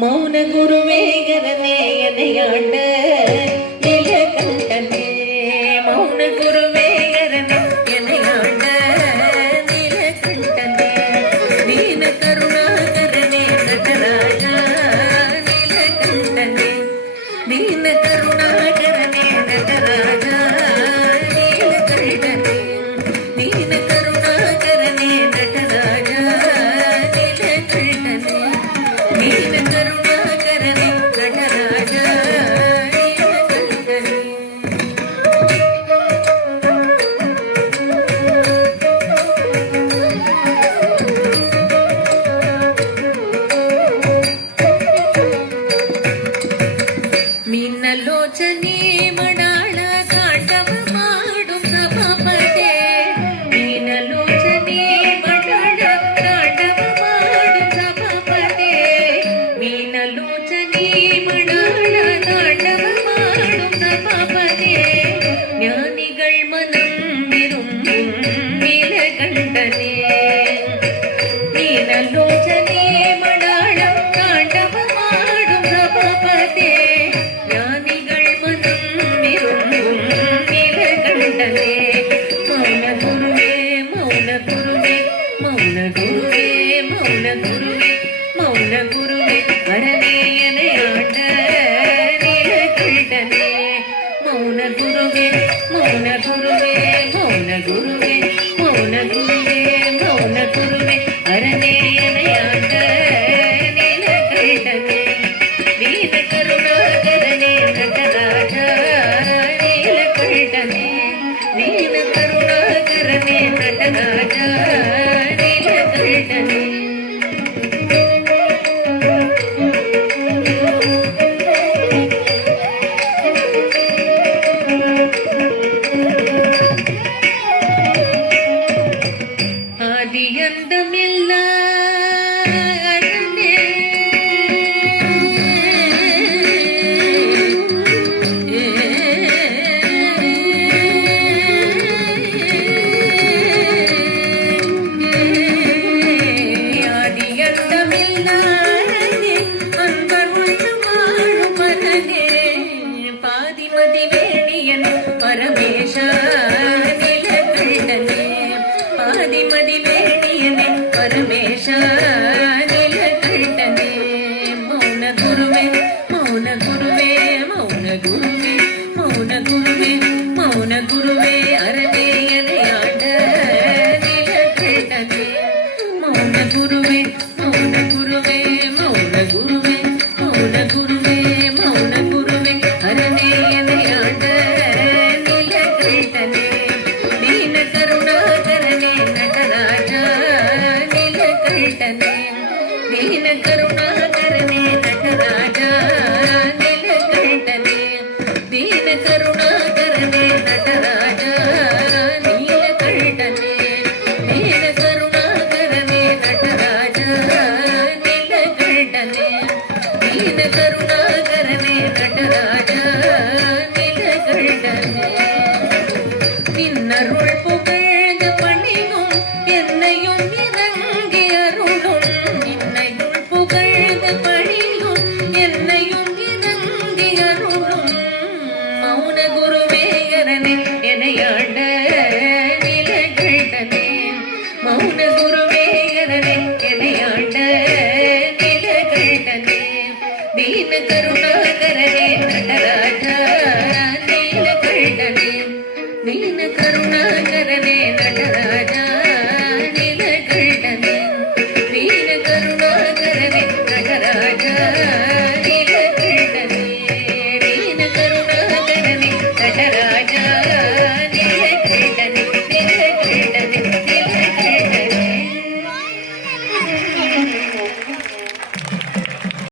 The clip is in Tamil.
மௌன குருவேகரனே எனையாண்ட நீலகண்டனே மௌன குருவேகரனே எனையாண்ட நீலகண்டனே நீல கருணாகரனே நடராஜா நீலகண்டனே நீல கருணாகரனே நடராஜா நீலகண்டனே நீல கருணாகரனே நடராஜா நீலகண்டனே நீல கருணாகரனே நடராஜா நீலகண்டனே मीनलोचनी मडाळ तांडव माडू सभापते मीनलोचनी मडाळ तांडव माडू सभापते मीनलोचनी मडाळ तांडव माडू सभापते ज्ञानिगळ मनम विरुम्बुम नीलकंठने मीनलोचनी मडाळ तांडव माडू सभापते மௌன குருவே வரவேயனை ஆண்ட நீலகண்டனே மௌன குருவே மௌன குருவே மௌன குருவே மௌன குருவே மௌன குருவே அரவேயனை ஆண்ட நீலகண்டனே வீர கருணாகரனே நடராஜா நீலகண்டனே வீர கருணாகரனே நடராஜா நீலகண்டனே மௌன குருவே அரவேயனை ஆண்ட நீலகண்டனே மௌன குருவே மௌன குருவே மௌன குருவே மௌன குருவே மௌன குருவே அரவேயனை ஆண்ட நீலகண்டனே தீன கருணாகரனே நடராஜா நீலகண்டனே தீன கருணாகரனே நடராஜா நீலகண்டனே தீன கருணாகரனே நடராஜா நீலகண்டனே தீன கருணாகரனே நடராஜா நீலகண்டனே தீன கருணாகரனே நடராஜா நீலகண்டனே நின்னருள் புகழ்ந்து பணிவும் என்னையும் இறங்கி அருளும் நின்னையுள் புகழ்ந்து பணியும் என்னையும் இறங்கி அருளும் மௌன குருவேகரனே எனையாண்ட கருணை